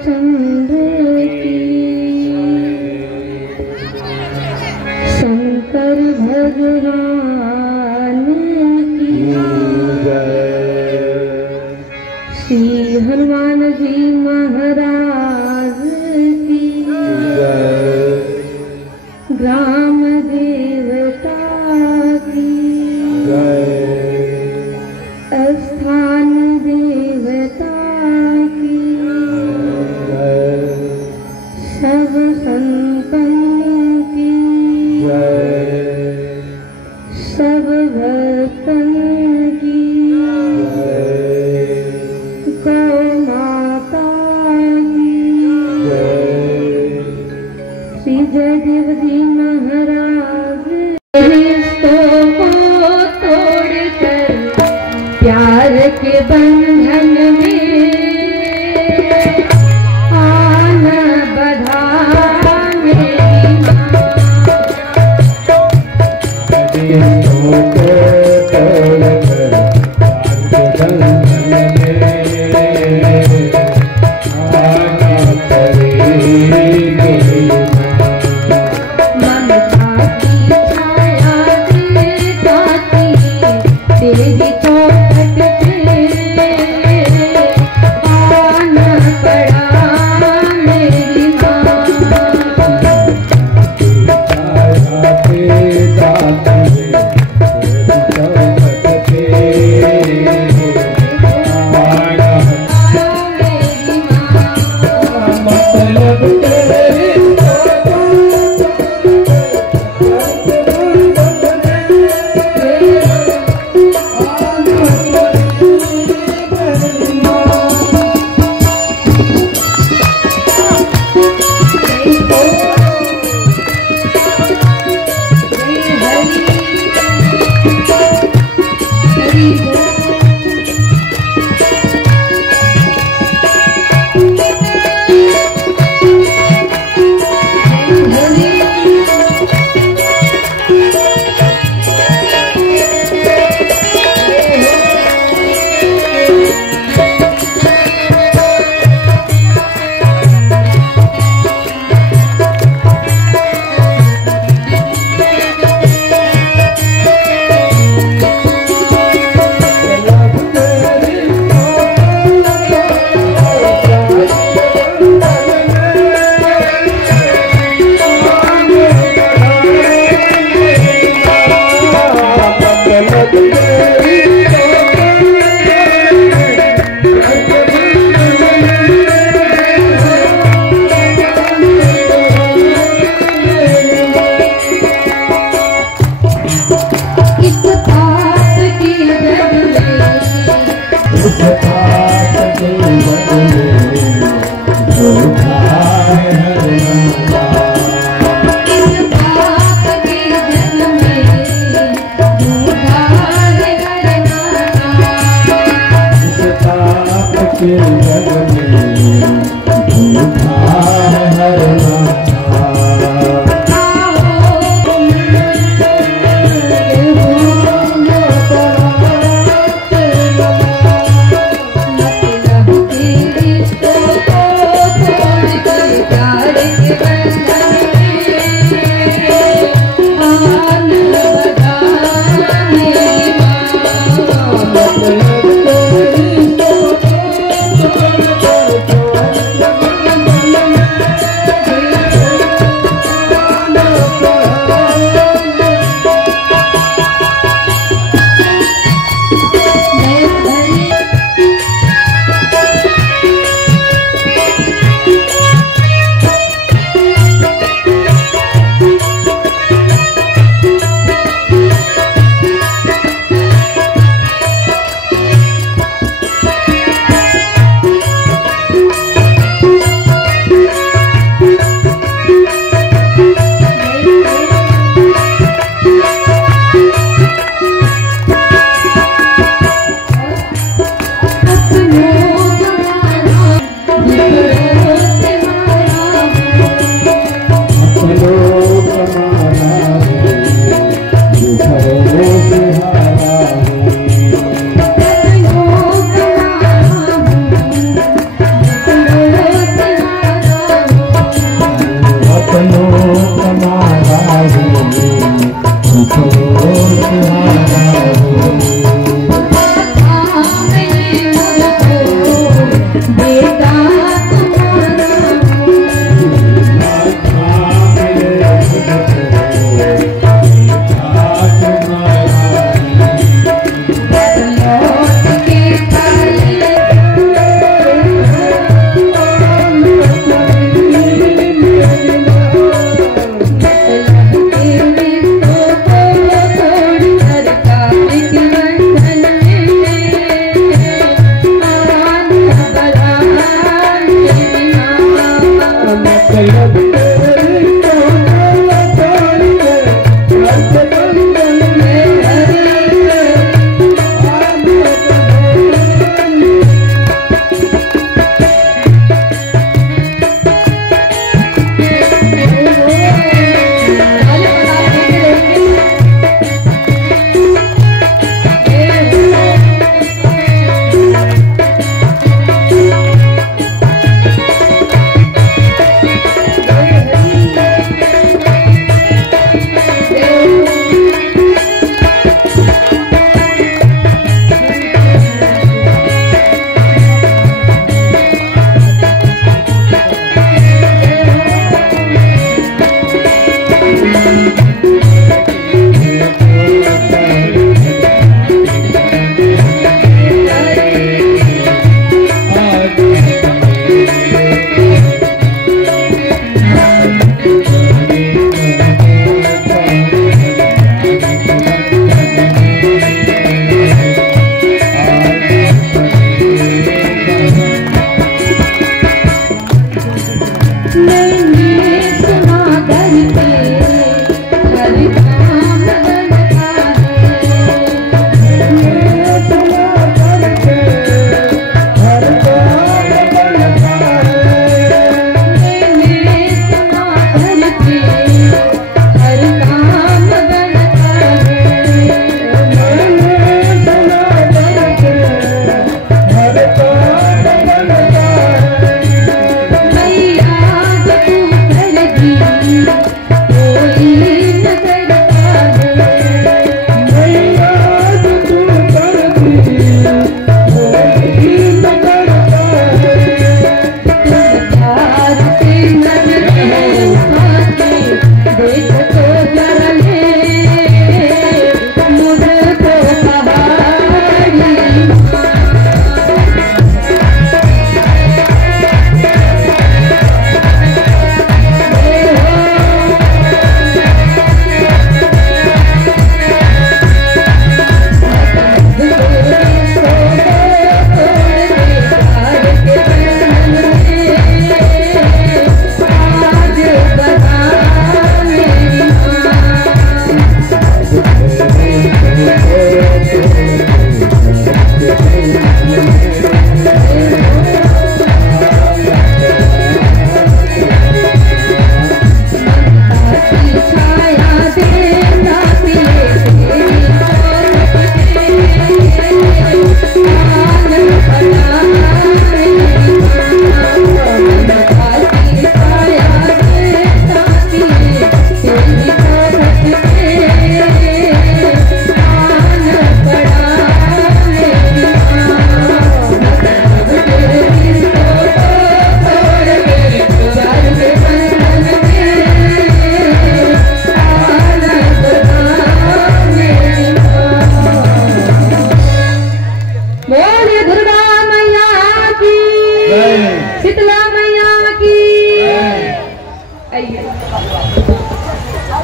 रामचंद्र की, शंकर भगवान की श्री हनुमान जी महाराज की, ग्राम देवता की, स्थान देवता की, सब संतन की, सब भक्तन की, गौ माता की, श्री जयदेव जी महाराज। रिश्तों को तोड़कर प्यार के बंधन में आना बधा मेरी माँ। रिश्तों को तोड़कर प्यार के बंधन में आना पड़े मेरी माँ। ममता की छाया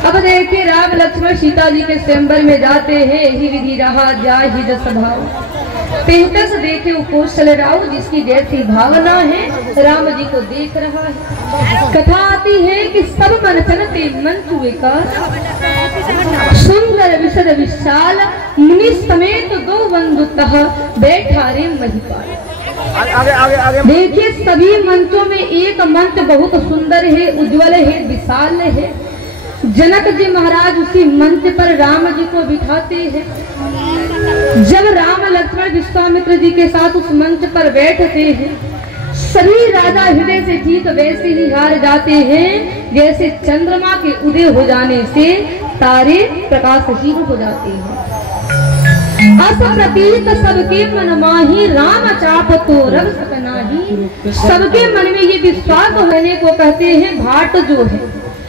अब देखिए राम लक्ष्मण सीता जी के स्वयंवर में जाते हैं, यही विधि रहा जाय ही जस भाव। पेंटस देखे कौशल राव, जिसकी जैसी भावना है राम जी को देख रहा है। कथा आती है कि सब मन चलते मन चुएकार, सुंदर विशद विशाल मुनि समेत दो बंधुतः बैठा रे महिपाल। देखिए सभी मंचों में एक मंच बहुत सुंदर है, उज्जवल है, विशाल है। जनक जी महाराज उसी मंच पर राम जी को बिठाते हैं। जब राम लक्ष्मण विश्वामित्र जी के साथ उस मंच पर बैठते हैं, सभी राजा हृदय से ठीक वैसे ही हार जाते हैं जैसे चंद्रमा के उदय हो जाने से तारे प्रकाशहीन हो जाते हैं। अस प्रतीत सबके मन माही, राम चाप तो रव सकनाही। सबके मन में ये विश्वास होने को कहते हैं भाट जो है।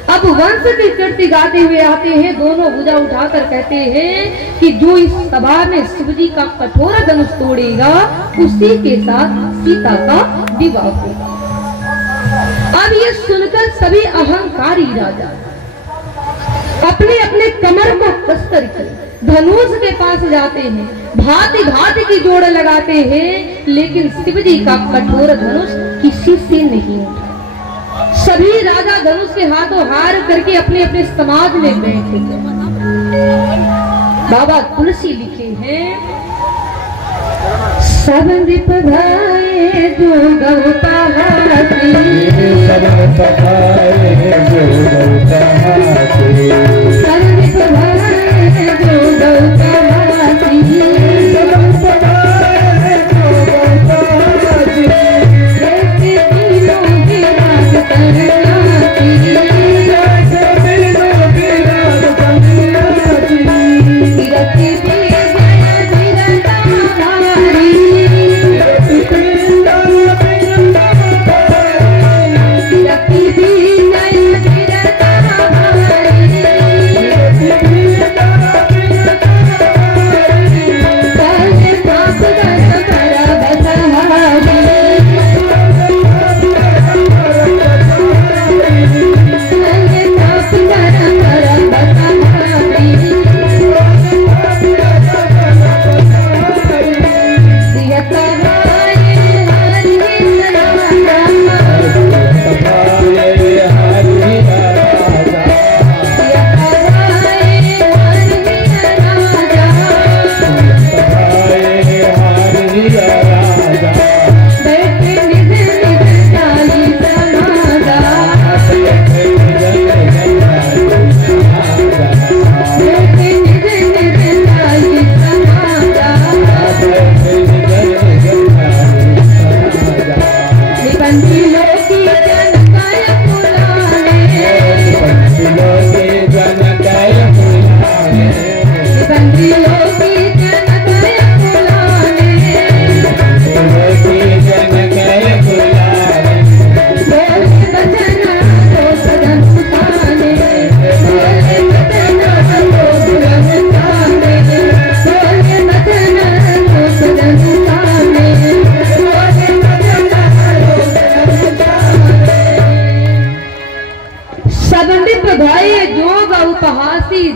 अब वंश की कीर्ति गाते हुए आते हैं, दोनों भुजा उठाकर कहते हैं कि जो इस सभा में शिव जी का कठोर धनुष तोड़ेगा उसी के साथ सीता का विवाह होगा। अब ये सुनकर सभी अहंकारी राजा अपने अपने कमर को कस करके धनुष के पास जाते हैं, भांति भांति की जोड़ लगाते हैं, लेकिन शिव जी का कठोर धनुष किसी से नहीं उठा। सभी राजा धनुष के हाथों हार करके अपने अपने समाज में बैठ गए। बाबा तुलसी लिखे हैं, सब नृप भये जो गौ पहाती, सब नृप भये जो गौ पहाती, सब नृप भये जो गौ पहाती, सब नृप भये जो गौ पहाती, जैसे तीनों की रात तनाती, जैसे तीनों की रात तनाती, रति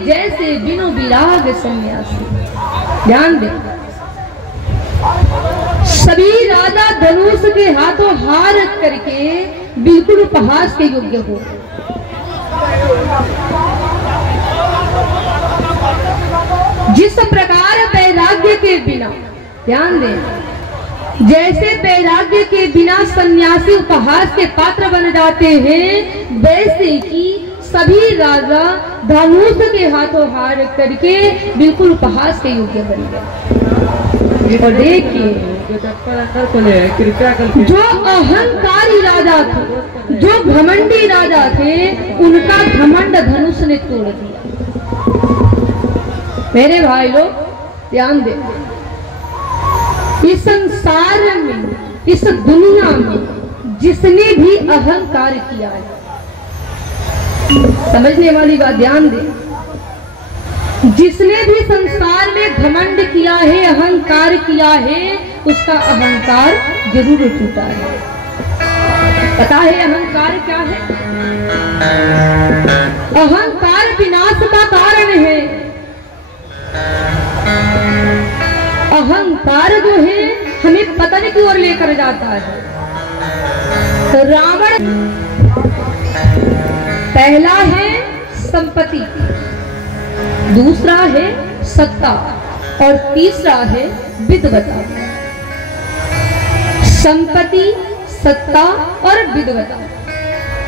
जैसे बिनु विराग सन्यासी। ध्यान दे, सभी राजा धनुष के हाथों हार करके बिल्कुल उपहास के योग्य हो। जिस प्रकार वैराग्य के बिना, ध्यान दे, जैसे वैराग्य के बिना सन्यासी उपहास के पात्र बन जाते हैं, वैसे कि सभी राजा धनुष के हाथों हार करके बिल्कुल उपहास के योग्य बन गए। और देखिए, जो अहंकारी राजा थे, जो घमंडी राजा थे, उनका घमंड धनुष ने तोड़ दिया। मेरे भाई लोग ध्यान दे, इस संसार में, इस दुनिया में जिसने भी अहंकार किया है, समझने वाली बात ध्यान दे, जिसने भी संसार में घमंड किया है, अहंकार किया है, उसका अहंकार जरूर टूटा है। पता है अहंकार क्या है? अहंकार विनाश का कारण है। अहंकार जो है हमें पतन की ओर लेकर जाता है। तो रावण पहला है संपत्ति, दूसरा है सत्ता और तीसरा है विद्वता। संपत्ति, सत्ता और विद्वता,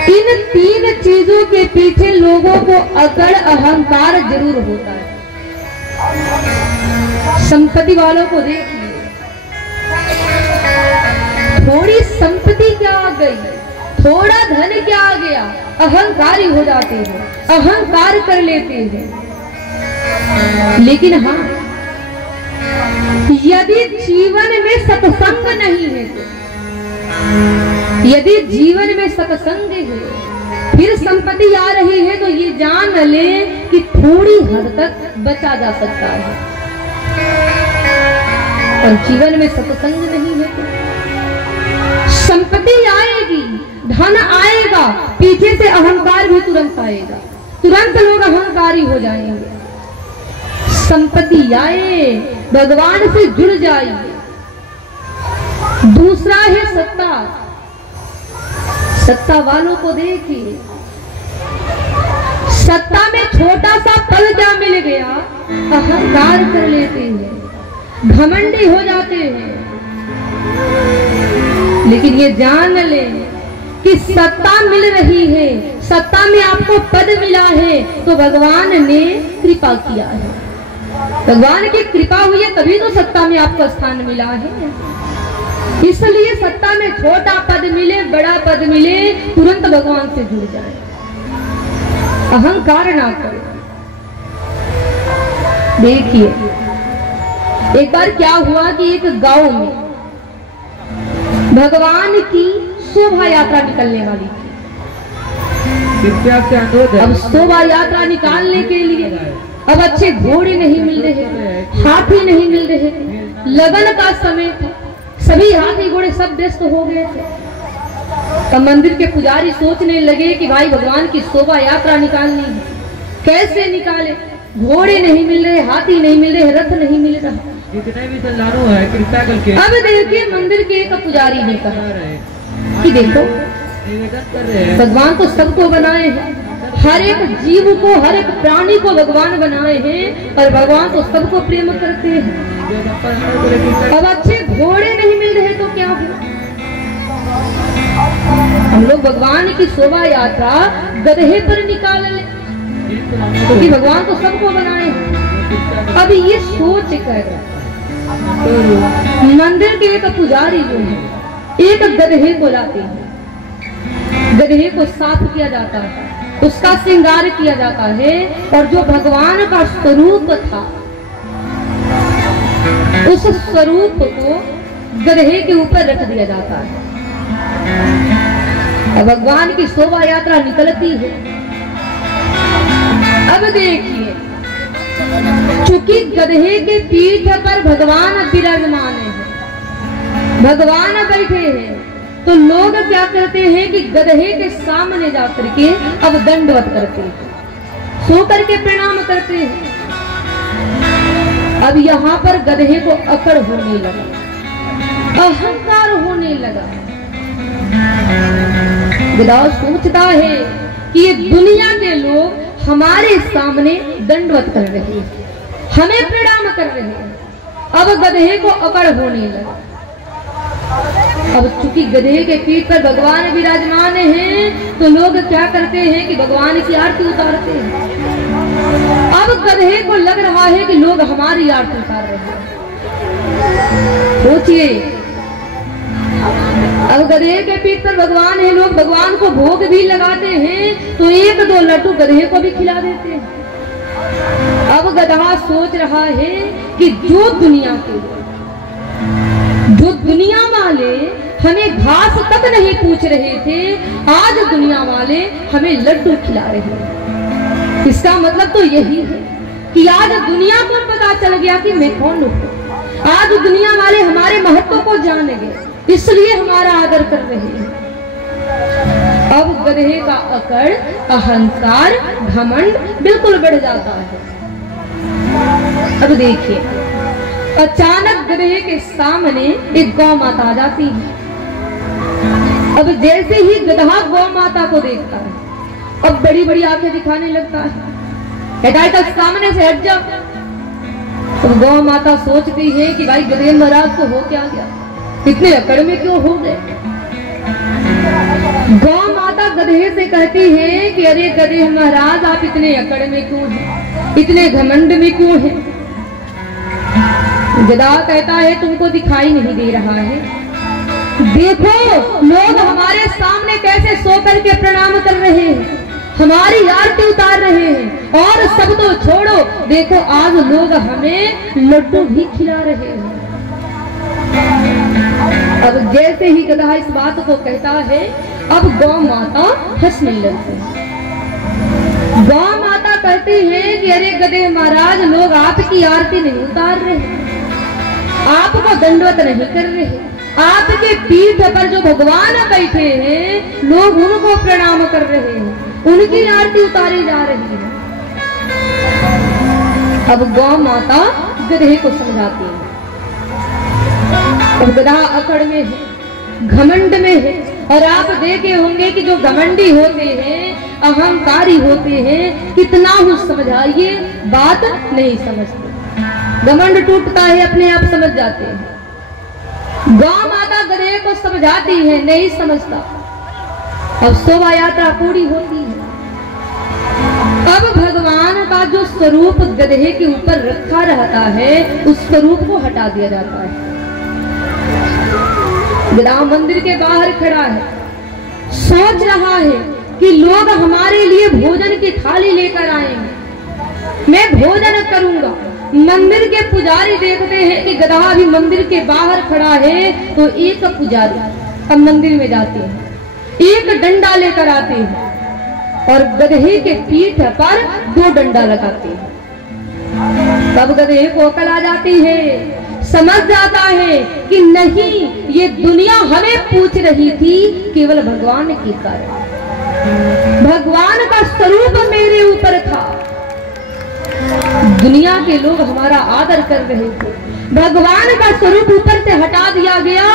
इन तीन चीजों के पीछे लोगों को अगर अहंकार जरूर होता है। संपत्ति वालों को देखिए, थोड़ी संपत्ति क्या आ गई, थोड़ा धन क्या आ गया, अहंकारी हो जाते हैं, अहंकार कर लेते हैं। लेकिन हाँ, यदि जीवन में सत्संग नहीं है तो, यदि जीवन में सत्संग है, फिर संपत्ति आ रही है तो ये जान ले कि थोड़ी हद तक बचा जा सकता है। और जीवन में सत्संग नहीं है तो संपत्ति आएगी, धन आएगा, पीछे से अहंकार भी तुरंत आएगा, तुरंत लोग अहंकारी हो जाएंगे। संपत्ति आए, भगवान से जुड़ जाइए। दूसरा है सत्ता। सत्ता वालों को देखिए, सत्ता में छोटा सा पल क्या मिल गया, अहंकार कर लेते हैं, घमंडी हो जाते हैं। लेकिन ये जान लें कि सत्ता मिल रही है, सत्ता में आपको पद मिला है तो भगवान ने कृपा किया है, भगवान की कृपा हुई है तभी तो सत्ता में आपको स्थान मिला है। इसलिए सत्ता में छोटा पद मिले बड़ा पद मिले तुरंत भगवान से जुड़ जाए, अहंकार ना करो। देखिए एक बार क्या हुआ कि एक गांव में भगवान की शोभा यात्रा निकलने वाली थी। अब शोभा यात्रा निकालने के लिए अब अच्छे घोड़े नहीं मिल रहे, हाथी नहीं मिल रहे, लगन का समय था, सभी हाथी घोड़े सब व्यस्त हो गए थे। तब मंदिर के पुजारी सोचने लगे कि भाई भगवान की शोभा यात्रा निकालनी है, कैसे निकाले, घोड़े नहीं मिल रहे, हाथी नहीं मिल रहे, रथ नहीं मिल रहा, जितने भी सल्लानो है कृपा करके। अब देखिए मंदिर के एक पुजारी ने कहा कि देखो भगवान तो सबको बनाए हैं, हर एक जीव को हर एक प्राणी को भगवान बनाए हैं और भगवान तो सबको प्रेम करते हैं। अब अच्छे घोड़े नहीं मिल रहे तो क्या हुआ, हम लोग भगवान की शोभा यात्रा गधे पर निकाल ले, क्योंकि भगवान तो सबको बनाए हैं। अब ये सोच कर मंदिर के एक पुजारी जो है एक गधे को लाते हैं, गधे को साफ किया जाता है, उसका श्रृंगार किया जाता है और जो भगवान का स्वरूप था उस स्वरूप को गधे के ऊपर रख दिया जाता है। अब भगवान की शोभा यात्रा निकलती है। अब देखिए चूंकि गधे के पीठ पर भगवान विराजमान है, भगवान बैठे हैं, तो लोग क्या करते हैं कि गधे के सामने जाकर के अब दंडवत करते हैं, सो करके प्रणाम करते हैं। अब यहाँ पर गधे को अकड़ होने लगा, अहंकार होने लगा। गधा सोचता है कि ये दुनिया के लोग हमारे सामने दंडवत कर रहे हैं, हमें प्रणाम कर रहे हैं। अब गधे को अकड़ होने लगा। अब चूंकि गधे के पीठ पर भगवान विराजमान हैं तो लोग क्या करते हैं कि भगवान की आरती उतारते हैं। अब गधे को लग रहा है कि लोग हमारी आरती उतार रहे हैं। सोचिए अब गधे के पीठ पर भगवान है, लोग भगवान को भोग भी लगाते हैं तो एक दो लड्डू गधे को भी खिला देते हैं। अब गधा सोच रहा है कि जो दुनिया वाले हमें घास तक नहीं पूछ रहे थे, आज दुनिया वाले हमें लड्डू खिला रहे हैं। इसका मतलब तो यही है कि आज दुनिया को पता चल गया कि मैं कौन हूँ, आज दुनिया वाले हमारे महत्व को जान गए, इसलिए हमारा आदर कर रहे हैं। अब गधे का अकड़, अहंकार, घमंड बिल्कुल बढ़ जाता है। अब देखिए अचानक गधे के सामने एक गौ माता आ जाती है। अब जैसे ही गधा गौ माता को देखता है अब बड़ी बड़ी आंखें दिखाने लगता है, कहता है सामने से हट जाओ। तो गौ माता सोचती है कि भाई गधे महाराज को हो क्या गया, इतने अकड़ में क्यों हो गए। गौ माता गधे से कहती है कि अरे गधे महाराज आप इतने अकड़ में क्यों हैं, इतने घमंड में क्यों हैं। गधा कहता है तुमको दिखाई नहीं दे रहा है, देखो लोग हमारे सामने कैसे सो करके प्रणाम कर रहे हैं, हमारी आरती उतार रहे हैं, और सब तो छोड़ो देखो आज लोग हमें लड्डू भी खिला रहे हैं। अब जैसे ही गधा इस बात को कहता है अब गौ माता हंसने लगती है। गौ माता कहती है कि अरे गधे महाराज लोग आपकी आरती नहीं उतार रहे, आपको दंडवत नहीं कर रहे, आपके पीठ पर जो भगवान बैठे हैं लोग उनको प्रणाम कर रहे हैं, उनकी आरती उतारी जा रही है। अब गौ माता गधे को समझाती है। अब गधा अकड़ में है, घमंड में है, और आप देखे होंगे कि जो घमंडी होते हैं, अहंकारी होते हैं, कितना ही समझाइए बात नहीं समझते। घमंड टूटता है, अपने आप समझ जाते हैं। गौ माता गधे को समझाती है, नहीं समझता। अब शोभा यात्रा पूरी होती है। अब भगवान का जो स्वरूप गधे के ऊपर रखा रहता है, उस स्वरूप को हटा दिया जाता है। गधा मंदिर के बाहर खड़ा है, सोच रहा है कि लोग हमारे लिए भोजन की थाली लेकर आएंगे, मैं भोजन करूंगा। मंदिर के पुजारी देखते हैं कि गधा अभी मंदिर के बाहर खड़ा है, तो एक पुजारी अब मंदिर में जाते हैं, एक डंडा लेकर आते हैं और गधे के पीठ पर 2 डंडा लगाते हैं। तब गधे को अकल आ जाती है, समझ जाता है कि नहीं, ये दुनिया हमें पूछ रही थी केवल भगवान के कारण। भगवान का स्वरूप मेरे ऊपर था, दुनिया के लोग हमारा आदर कर रहे थे। भगवान का स्वरूप ऊपर से हटा दिया गया,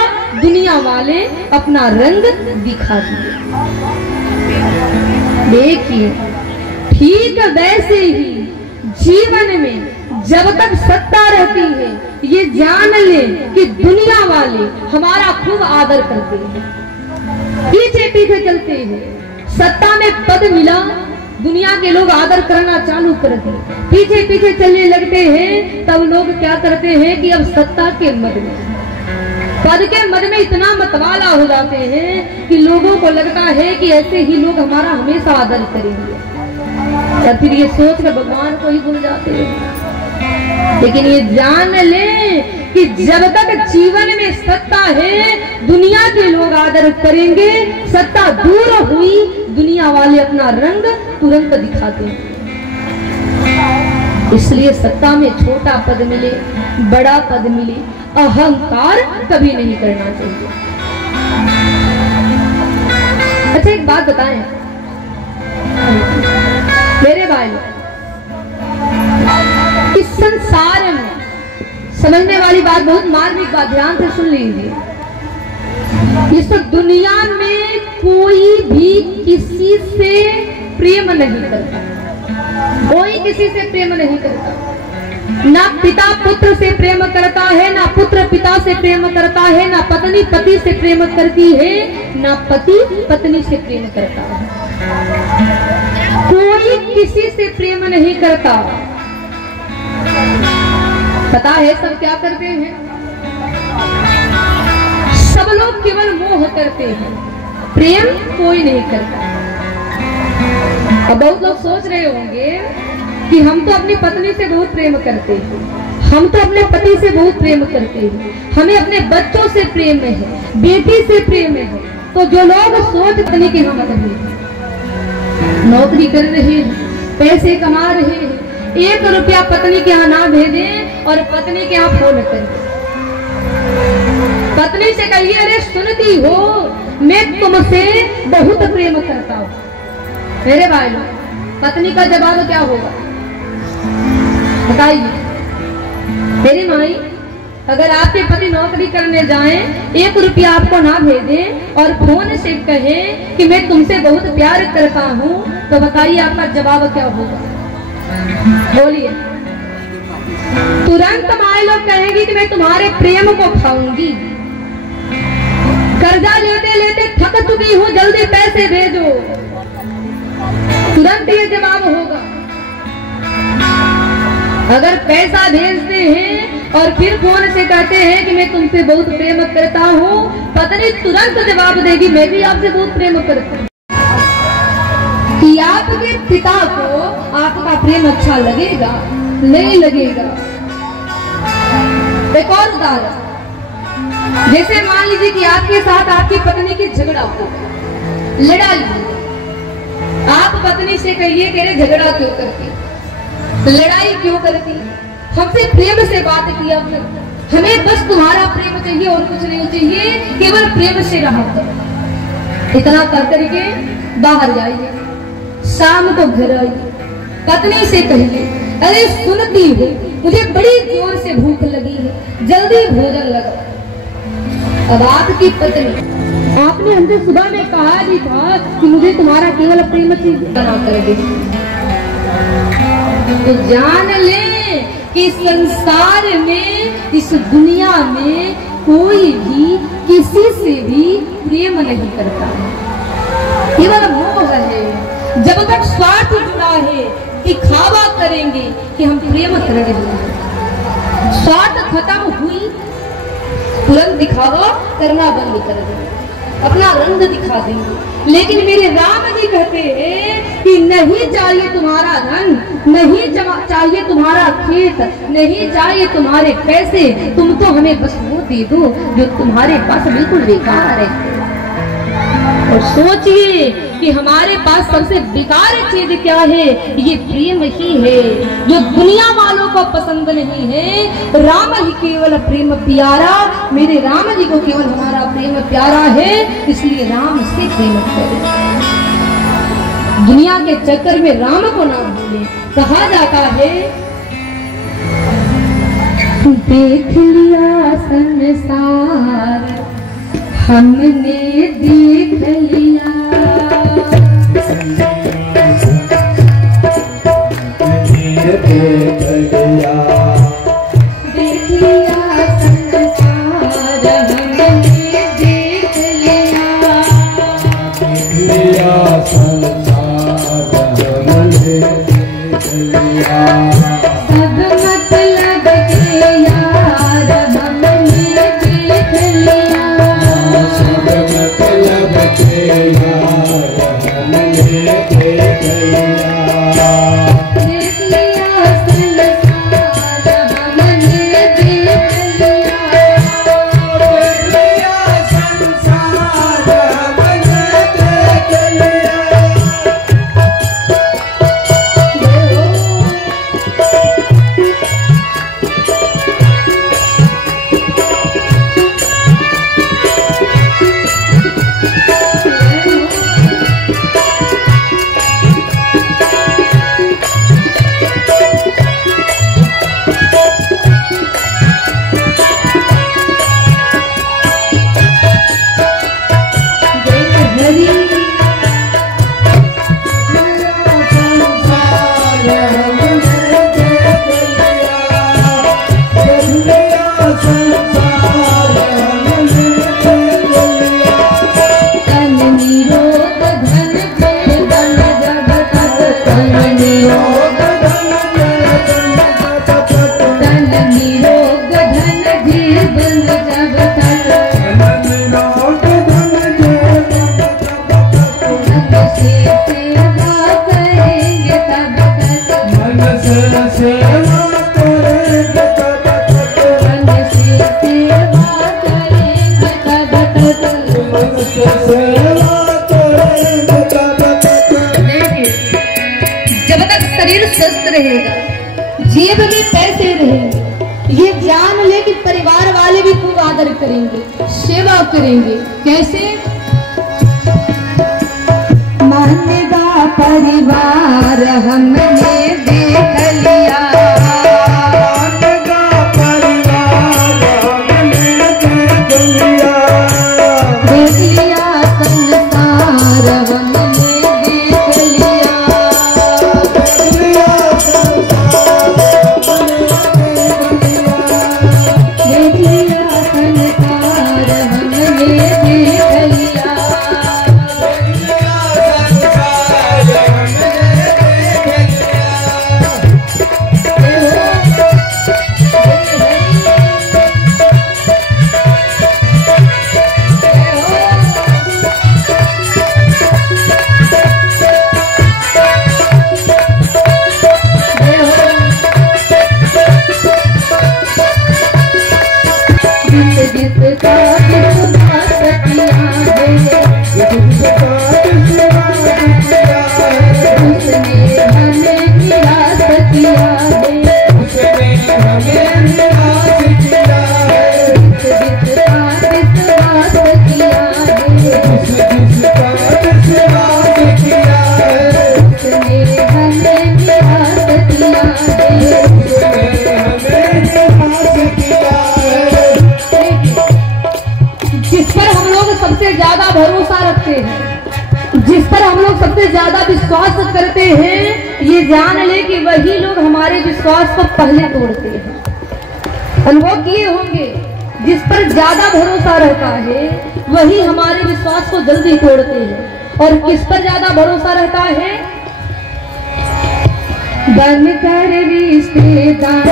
दुनिया वाले अपना रंग दिखा दिए। देखिए, ठीक वैसे ही जीवन में जब तक सत्ता रहती है, ये जान ले कि दुनिया वाले हमारा खूब आदर करते हैं, पीछे पीछे चलते हैं। सत्ता में पद मिला, दुनिया के लोग आदर करना चालू कर दिए, पीछे पीछे चलने लगते हैं। तब लोग क्या करते हैं कि अब सत्ता के मद में, पद के मद में इतना मतवाला हो जाते हैं कि लोगों को लगता है कि ऐसे ही लोग हमारा हमेशा आदर करेंगे, और फिर ये सोच कर भगवान को ही भूल जाते हैं। लेकिन ये जान ले कि जब तक जीवन में सत्ता है, दुनिया के लोग आदर करेंगे। सत्ता दूर हुई, दुनिया वाले अपना रंग तुरंत दिखाते हैं। इसलिए सत्ता में छोटा पद मिले, बड़ा पद मिले, अहंकार कभी नहीं करना चाहिए। अच्छा, एक बात बताएं मेरे भाई, इस संसार में समझने वाली बात, बहुत मार्मिक बात, ध्यान से सुन लीजिए। इस दुनिया में कोई भी किसी से प्रेम नहीं करता, कोई किसी से प्रेम नहीं करता। ना पिता पुत्र से प्रेम करता है, ना पुत्र पिता से प्रेम करता है, ना पत्नी पति से प्रेम करती है, ना पति पत्नी से प्रेम करता है। कोई किसी से प्रेम नहीं करता। पता है सब क्या करते हैं? सब लोग केवल मोह करते हैं, प्रेम कोई नहीं करता। अब बहुत लोग सोच रहे होंगे कि हम तो अपनी पत्नी से बहुत प्रेम करते हैं, हम तो अपने पति से बहुत प्रेम करते हैं, हमें अपने बच्चों से प्रेम है, बेटी से प्रेम है। तो जो लोग सोच पत्नी की हम नौकरी कर रहे हैं, पैसे कमा रहे हैं, 1 रुपया पत्नी के यहाँ ना भेजें और पत्नी के यहाँ फोन करें, पत्नी से कहिए, अरे सुनती हो मैं तुमसे बहुत प्रेम करता हूँ। मेरे भाई, पत्नी का जवाब क्या होगा बताइए? मेरी माई, अगर आपके पति नौकरी करने जाएं, 1 रुपया आपको ना भेजें और फोन से कहें कि मैं तुमसे बहुत प्यार करता हूँ, तो बताइए आपका जवाब क्या होगा? बोलिए। तुरंत माए लोग कहेंगी कि मैं तुम्हारे प्रेम को खाऊंगी, कर्जा लेते लेते थक चुकी हूँ, जल्दी पैसे भेजो, तुरंत ये जवाब होगा। अगर पैसा भेजते हैं और फिर फोन से कहते हैं कि मैं तुमसे बहुत प्रेम करता हूँ, पत्नी तुरंत जवाब देगी, मैं भी आपसे बहुत प्रेम करता हूँ। कि आपके पिता को आपका प्रेम अच्छा लगेगा? नहीं लगेगा। एक और उदाहरण, जैसे मान लीजिए कि आपके साथ आपकी पत्नी की झगड़ा हो, लड़ाई, आप पत्नी से कहिए कि अरे झगड़ा क्यों करती, लड़ाई क्यों करती, हमसे प्रेम से बात किया, हमें बस तुम्हारा प्रेम चाहिए और कुछ नहीं चाहिए, केवल प्रेम से रहा करो। इतना कर करके बाहर जाइए, शाम को घर आइए, पत्नी से कहिए, अरे सुनती हो मुझे बड़ी जोर से भूख लगी है, जल्दी भोजन लगाओ। अब आपकी पत्नी आपने हमसे सुबह में कहा भी था कि मुझे तुम्हारा केवल प्रेम से बना कर दे। तो जान ले कि संसार में, इस दुनिया में कोई भी किसी से भी प्रेम नहीं करता है, केवल मोह है। जब तक स्वार्थ जुड़ा है, दिखावा करेंगे कि हम प्रेम कर रहे हैं, स्वार्थ खत्म हुई तुरंत दिखावा करना बंद कर देंगे, अपना रंग दिखा देंगे। लेकिन मेरे राम जी कहते हैं कि नहीं चाहिए तुम्हारा धन, नहीं चाहिए तुम्हारा खेत, नहीं चाहिए तुम्हारे पैसे, तुम तो हमें बस वो दे दो जो तुम्हारे पास बिल्कुल बेकार है। और सोचिए कि हमारे पास सबसे बेकार चीज क्या है, ये प्रेम ही है, जो दुनिया वालों को पसंद नहीं है। राम ही केवल प्रेम प्यारा, मेरे राम जी को केवल हमारा प्रेम प्यारा है, इसलिए राम से प्रेम करें। दुनिया के चक्कर में राम को ना भूलें। कहा जाता है देख लिया संसार हमने देख लिया, देख लिया, देख लिया संसार हमने देख लिया, देख लिया संसार हमने देख लिया, सब मतलब के यार हमने देख लिया, सब मतलब के यार हमने देख लिया। जब तक शरीर स्वस्थ रहेगा, जेब में पैसे रहेंगे, ये जान ले कि परिवार वाले भी खूब आदर करेंगे, सेवा करेंगे। कैसे? मानेगा परिवार हमने देख लिया, मानेगा परिवार हमने देख लिया, देख लिया संसार हमने देख लिया, देख लिया संसार देख लिया संसार हमने देख लिया। देख लिया संसार हमने देख लिया। सबसे ज्यादा विश्वास करते हैं, ये जान ले कि वही लोग हमारे विश्वास को पहले तोड़ते हैं। अनुभव किए होंगे, जिस पर ज्यादा भरोसा रहता है वही हमारे विश्वास को जल्दी तोड़ते हैं। और किस पर ज्यादा भरोसा रहता है? बन कर रिश्तेदार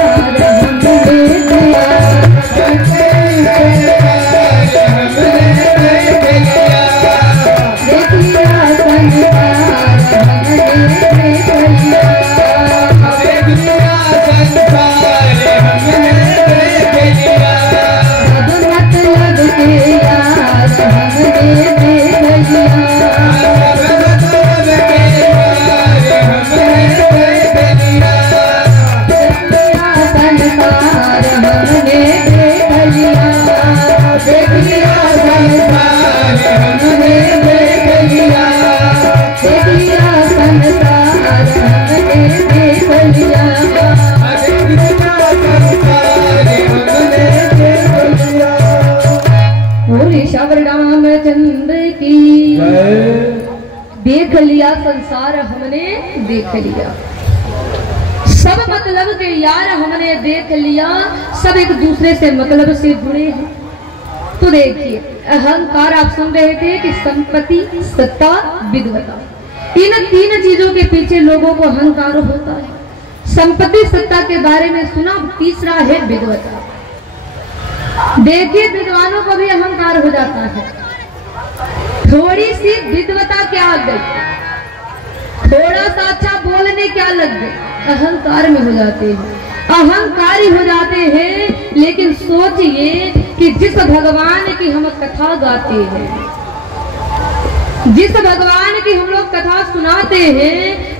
रामचंद्र की देख लिया संसार हमने देख लिया, सब मतलब के यार हमने देख लिया, सब एक दूसरे से मतलब से जुड़े हैं। तो देखिए अहंकार आप सुन रहे थे कि संपत्ति, सत्ता, विद्वता, इन तीन चीजों के पीछे लोगों को अहंकार होता है। संपत्ति सत्ता के बारे में सुना, तीसरा है विद्वता। देखिए विद्वानों को भी अहंकार हो जाता है, थोड़ी सी विद्वता क्या लग गई, थोड़ा सा अच्छा बोलने क्या लग गई, अहंकार में हो जाते हैं, अहंकारी हो जाते हैं। लेकिन सोचिए कि जिस भगवान की हम कथा गाते हैं, जिस भगवान की हम लोग कथा सुनाते हैं,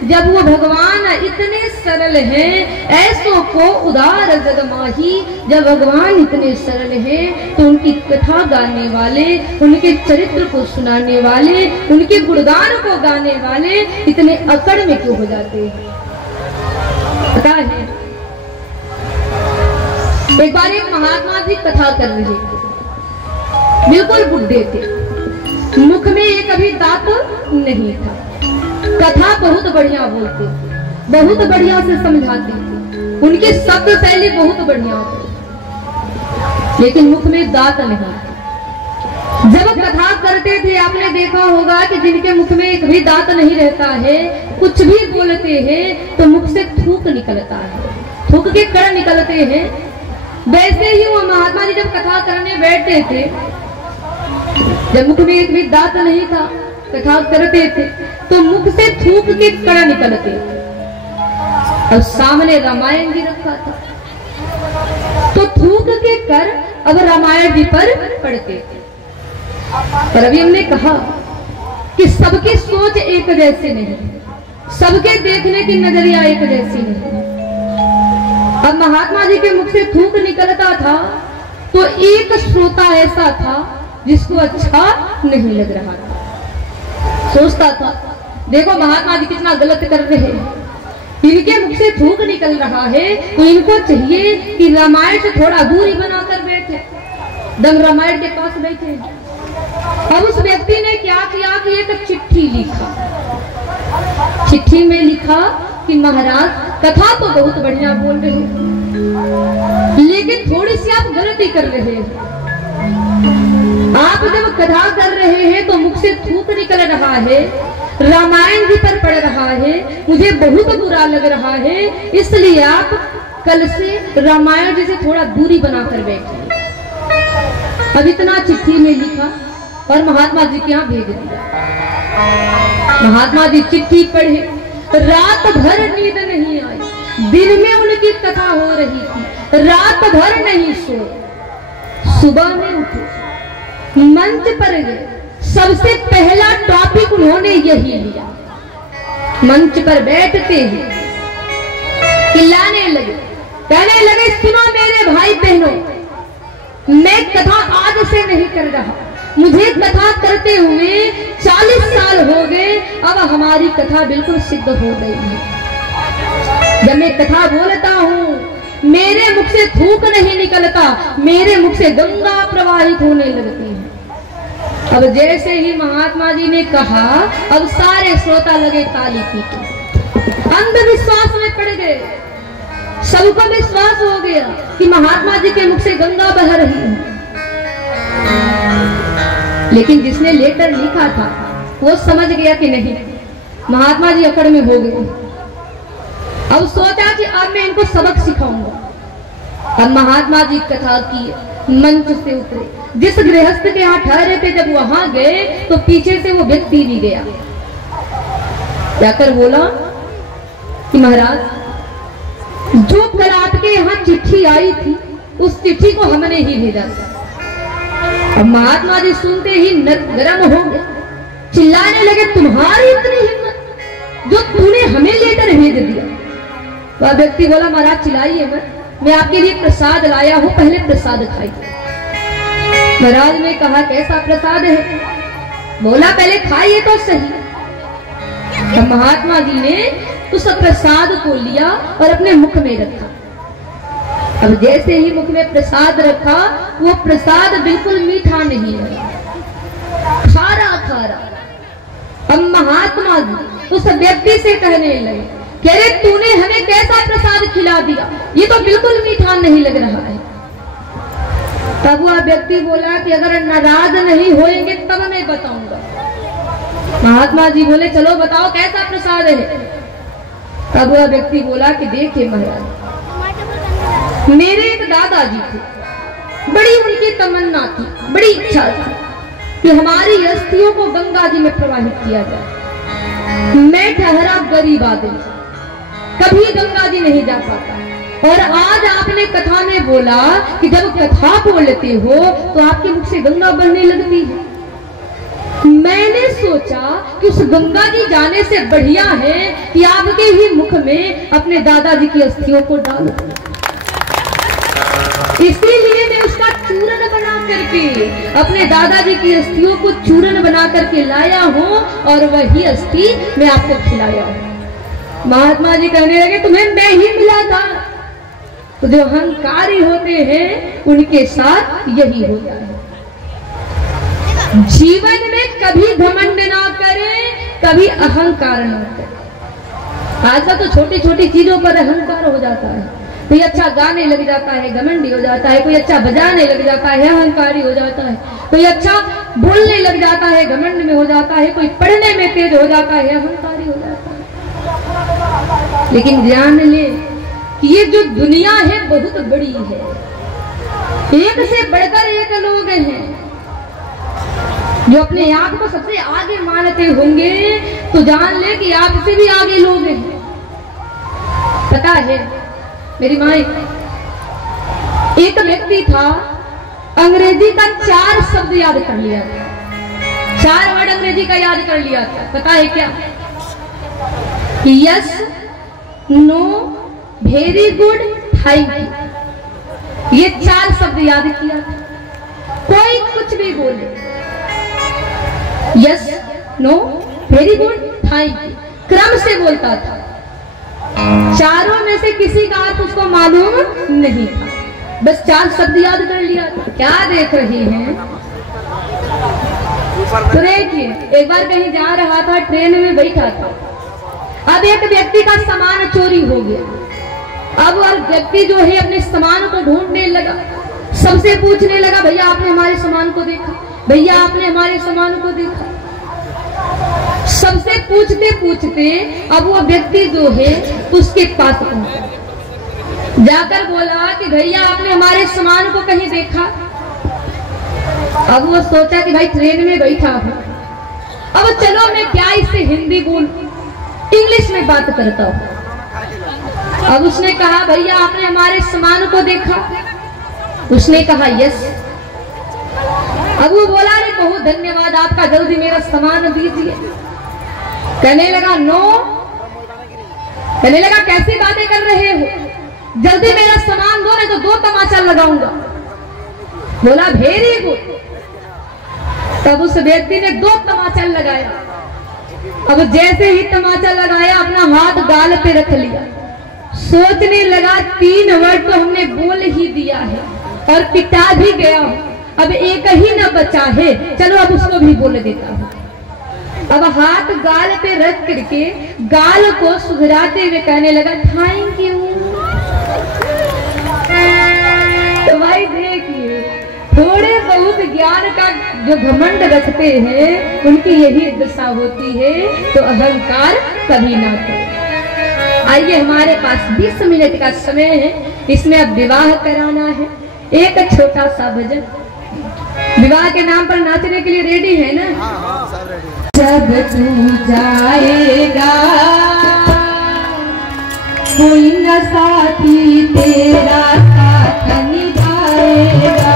जब वो भगवान इतने सरल हैं, ऐसों को उदार जग माही, जब भगवान इतने सरल हैं तो उनकी कथा गाने वाले, उनके चरित्र को सुनाने वाले, उनके गुणगान को गाने वाले इतने अकड़ में क्यों हो जाते हैं? पता है एक बार एक महात्मा जी कथा कर रहे थे, बिल्कुल बुढ़े थे, मुख में एक अभी दांत नहीं था, कथा बहुत बढ़िया बोलते थे, बहुत बढ़िया से समझाते थे, उनकी शब्द शैली बहुत बढ़िया थी, लेकिन मुख में दांत नहीं था। जब कथा करते थे आपने देखा होगा कि जिनके मुख में एक भी दांत नहीं रहता है, कुछ भी बोलते हैं तो मुख से थूक निकलता है, थूक के कण निकलते हैं। वैसे ही वो महात्मा जी जब कथा करने बैठते थे, जब मुख में एक भी दांत नहीं था, कथा करते थे तो मुख से थूक के कण निकलते थे। अब सामने रामायण जी रखा था तो थूक के कर अब रामायण जी पर पड़ते थे। पर अभी हमने कहा कि सबकी सोच एक जैसे नहीं, सबके देखने की नजरिया एक जैसी नहीं। अब महात्मा जी के मुख से थूक निकलता था तो एक श्रोता ऐसा था जिसको अच्छा नहीं लग रहा था, सोचता था देखो महात्मा जी कितना गलत कर रहे हैं, इनके मुख से थूक निकल रहा है तो इनको चाहिए कि रामायण से थोड़ा दूरी बनाकर बैठे, दम रामायण के पास बैठे। अब उस व्यक्ति ने क्या किया कि एक चिट्ठी लिखा, चिट्ठी में लिखा कि महाराज कथा तो बहुत बढ़िया बोल रहे हैं, लेकिन थोड़ी सी आप गलती कर रहे हैं। आप जब कथा कर रहे हैं तो मुख से थूक निकल रहा है, रामायण जी पर पड़ रहा है, मुझे बहुत बुरा लग रहा है, इसलिए आप कल से रामायण जी से थोड़ा दूरी बनाकर बैठिए। अब इतना चिट्ठी में लिखा और महात्मा जी के यहाँ भेज दिया। महात्मा जी चिट्ठी पढ़े, रात भर नींद नहीं आई, दिन में उनकी कथा हो रही थी, रात भर नहीं सोए। सुबह में उठे, मंच पर गए, सबसे पहला टॉपिक उन्होंने यही लिया। मंच पर बैठते ही चिल्लाने लगे, कहने लगे सुनो मेरे भाई बहनों, मैं कथा आज से नहीं कर रहा, मुझे कथा करते हुए 40 साल हो गए, अब हमारी कथा बिल्कुल सिद्ध हो गई है। जब मैं कथा बोलता हूँ मेरे मुख से थूक नहीं निकलता, मेरे मुख से गंगा प्रवाहित होने लगती है। अब जैसे ही महात्मा जी ने कहा, अब सारे श्रोता लगे ताली पीटने, अंधविश्वास में पड़ गए। सबको विश्वास हो गया कि महात्मा जी के मुख से गंगा बह रही है। लेकिन जिसने लेटर लिखा था वो समझ गया कि नहीं, महात्मा जी अकड़ में हो गए। अब सोचा कि अब मैं इनको सबक सिखाऊंगा। अब महात्मा जी कथा की, मंच से उतरे, जिस गृहस्थ के यहाँ ठहरे थे, जब वहां गए तो पीछे से वो व्यक्ति भी गया। जाकर बोला कि महाराज, जो कल आपके यहाँ चिट्ठी आई थी उस चिट्ठी को हमने ही भेजा था। अब महात्मा जी सुनते ही गरम हो गए, चिल्लाने लगे, तुम्हारी इतनी हिम्मत जो तूने हमें लेकर भेज दिया। वह व्यक्ति बोला, महाराज चिल्लाइए मत, मैं आपके लिए प्रसाद लाया हूं, पहले प्रसाद खाइए। महाराज ने कहा, कैसा प्रसाद है? बोला, पहले खाइए तो सही। अब महात्मा जी ने उस प्रसाद को लिया और अपने मुख में रखा। अब जैसे ही मुख में प्रसाद रखा, वो प्रसाद बिल्कुल मीठा नहीं है, खारा खारा। अब महात्मा जी उस व्यक्ति से कहने लगे, कह रहे, तूने हमें कैसा प्रसाद खिला दिया, ये तो बिल्कुल मीठा नहीं लग रहा है। तब वह व्यक्ति बोला कि अगर नाराज नहीं होएंगे तब मैं बताऊंगा। महात्मा जी बोले, चलो बताओ कैसा प्रसाद है। तब वह व्यक्ति बोला कि देखिए महाराज, मेरे एक दादाजी थे, बड़ी उनकी तमन्ना थी, बड़ी इच्छा थी कि हमारी अस्थियों को गंगा जी में प्रवाहित किया जाए। मैं ठहरा गरीब आदमी, कभी गंगा जी नहीं जा पाता, और आज आपने कथा में बोला कि जब कथा बोलते हो तो आपके मुख से गंगा बहने लगती है। मैंने सोचा कि उस गंगा जी जाने से बढ़िया है कि आपके ही मुख में अपने दादाजी की अस्थियों को डाल दूं। इसीलिए मैं उसका चूर्ण बना करके अपने दादाजी की अस्थियों को चूर्ण बना करके लाया हूँ, और वही अस्थि मैं आपको खिलाया हूँ। महात्मा जी कहने लगे, तुम्हें मैं ही मिला था। तो जो अहंकारी होते हैं उनके साथ यही होता है। जीवन में कभी घमंड ना करें, कभी अहंकार ना करें। आजकल तो छोटी छोटी चीजों पर अहंकार हो जाता है। कोई अच्छा गाने लग जाता है, घमंडी हो जाता है। कोई अच्छा बजाने लग जाता है, अहंकारी हो जाता है। कोई अच्छा बोलने लग जाता है, घमंड में हो जाता है। कोई पढ़ने में तेज हो जाता है, अहंकारी हो जाता है। लेकिन ध्यान ले कि ये जो दुनिया है बहुत बड़ी है, एक से बढ़कर एक लोग हैं जो अपने आप को सबसे आगे मानते होंगे। तो जान ले कि आपसे भी आगे लोग हैं। पता है, मेरी माँ, एक व्यक्ति था, अंग्रेजी का 4 शब्द याद कर लिया था, 4 वर्ड अंग्रेजी का याद कर लिया था। पता है क्या? Yes, no, very good, thank you, ये 4 शब्द याद किया था। कोई कुछ भी बोले, yes, no, very good, thank you, क्रम से बोलता था। चारों में से किसी का अर्थ उसको मालूम नहीं था, बस 4 शब्द याद कर लिया था। क्या देख रही हैं? तो देखिए, एक बार कहीं जा रहा था, ट्रेन में बैठा था। अब एक व्यक्ति का सामान चोरी हो गया। अब वह व्यक्ति जो है अपने सामान को ढूंढने लगा, सबसे पूछने लगा, भैया आपने हमारे सामान को देखा, भैया आपने हमारे सामान को देखा। सबसे पूछते पूछते अब वो व्यक्ति जो है उसके पास पहुंचा, जाकर बोला कि भैया आपने हमारे सामान को कहीं देखा? अब वो सोचा कि भाई ट्रेन में बैठा हूं, अब चलो मैं क्या इससे हिंदी बोल, इंग्लिश में बात करता हूं। अब उसने कहा, भैया आपने हमारे सामान को देखा? उसने कहा यस। अब वो बोला, अरे बहुत धन्यवाद आपका, जल्दी मेरा सामान दीजिए। कहने लगा नो। कहने लगा, कैसी बातें कर रहे हो, जल्दी मेरा सामान दो, नहीं तो 2 तमाचा लगाऊंगा। बोला वेरी गुड। तब उस व्यक्ति ने 2 तमाचा लगाया। अब जैसे ही तमाचा लगाया, अपना हाथ गाल पे रख लिया, सोचने लगा 3 वर्ड तो हमने बोल ही दिया है और पिटा भी गया। अब एक ही ना बचा है, चलो अब उसको भी बोल देता हूँ। अब हाथ गाल पे रख करके गाल को सुधराते हुए कहने लगा थैंक यू। तो भाई देखिए, थोड़े बहुत ज्ञान का जो घमंड रखते हैं उनकी यही दशा होती है, तो अहंकार कभी ना करें। आइए, हमारे पास 20 मिनट का समय है, इसमें अब विवाह कराना है। एक छोटा सा भजन विवाह के नाम पर नाचने के लिए रेडी है ना? हाँ, सब रेडी है। जब तू जाएगा कोई न साथी तेरा साथ निभाएगा।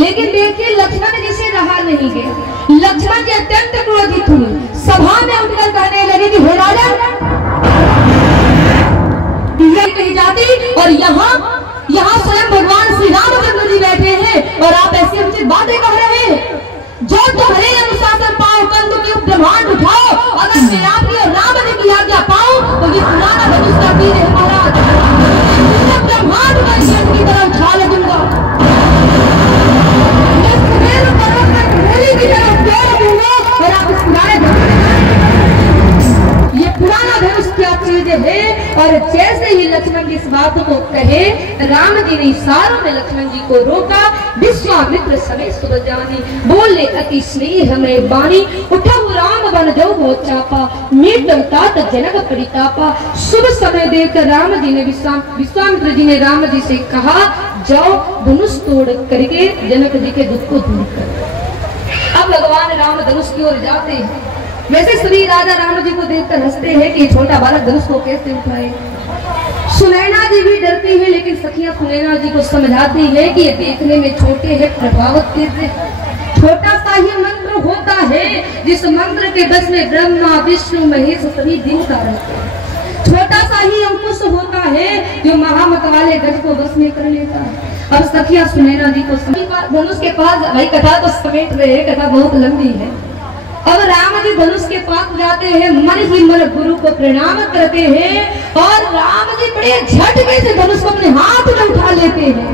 लेकिन देखिए लक्ष्मण जी से रहा नहीं गया। लक्ष्मण जी अत्यंत क्रोधित हुए, सभा में उठकर कहने लगे कि हे राजा, कही जाती और यहाँ स्वयं भगवान श्री रामचंद्र जी बैठे हैं और आप ऐसी उचित बातें कह रहे हैं। जो तुम्हारे अनुशासन पाओ, कंद के ब्रह्मांड उठाओ, अगर मैं आपकी और राम जी की आज्ञा पाऊं तो ये पुराना धनुष का तीर है महाराज, ब्रह्मांड की तरह उछाल दूंगा, और आप इस ये पुराना धनुष क्या चीज है। और जैसे ही लक्ष्मण जी इस बात को कहे, राम जी ने इशारों में लक्ष्मण जी को रोका। विश्वामित्र समय सुबह जानी, बोले अति स्नेह में बानी, उठा राम बन जो वो चापा, मीट तात जनक परितापा। शुभ समय देखकर राम जी ने विश्वामित्र जी ने राम जी से कहा, जाओ धनुष तोड़ करके जनक जी के दुख को दूर करो। अब भगवान राम धनुष की ओर जाते हैं। वैसे सभी राजा राम जी को देखकर हंसते हैं कि छोटा बालक धनुष को कैसे उठाए। सुनैना जी भी डरती है, लेकिन सखियां सुनैना जी को समझाती है कि ये देखने में छोटे हैं, प्रभावक छोटा सा ही मंत्र होता है, जिस मंत्र के बस में ब्रह्मा विष्णु महेश सभी दिन का रहते हैं। छोटा सा ही अंकुश होता है जो महामत वाले गज को बस में कर लेता है। अब सखिया सुनैना जी को धनुष के पास, भाई कथा तो समेट रहे, कथा बहुत लंबी है। अब राम जी धनुष के पास जाते हैं, मन ही मन गुरु को प्रणाम करते हैं और राम जी बड़े झटके से धनुष को अपने हाथ में उठा लेते हैं।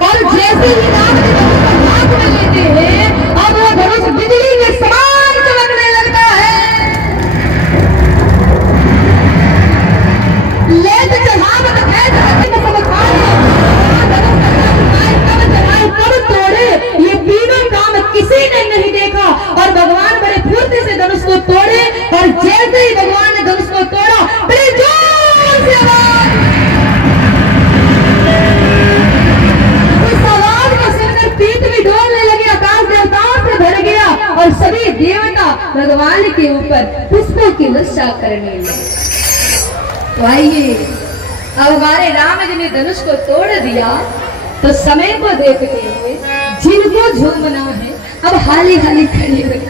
और जैसे ही राम जी धनुष को हाथ में लेते हैं, अब वो धनुष बिजली के समान चमकने लगता है। लेत चढ़ावत है तो सब तोड़े, ये तीनों काम किसी ने नहीं देखा। और भगवान बड़े फुर्ती से धनुष को तोड़े, और जैसे ही भगवान ने धनुष को तोड़ा, बड़ी जोर से आवाज, इस आवाज को सुनकर पीठ भी डोलने लगे, आकाश देवताओं से भर गया और सभी देवता भगवान के ऊपर पुष्पों की वर्षा करने लगे। तो आइए, अब हमारे राम जी ने धनुष को तोड़ दिया, तो समय को देखते हुए जिनको झूमना है अब हाली हाली खड़ी हुई।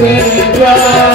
तेरे द्वार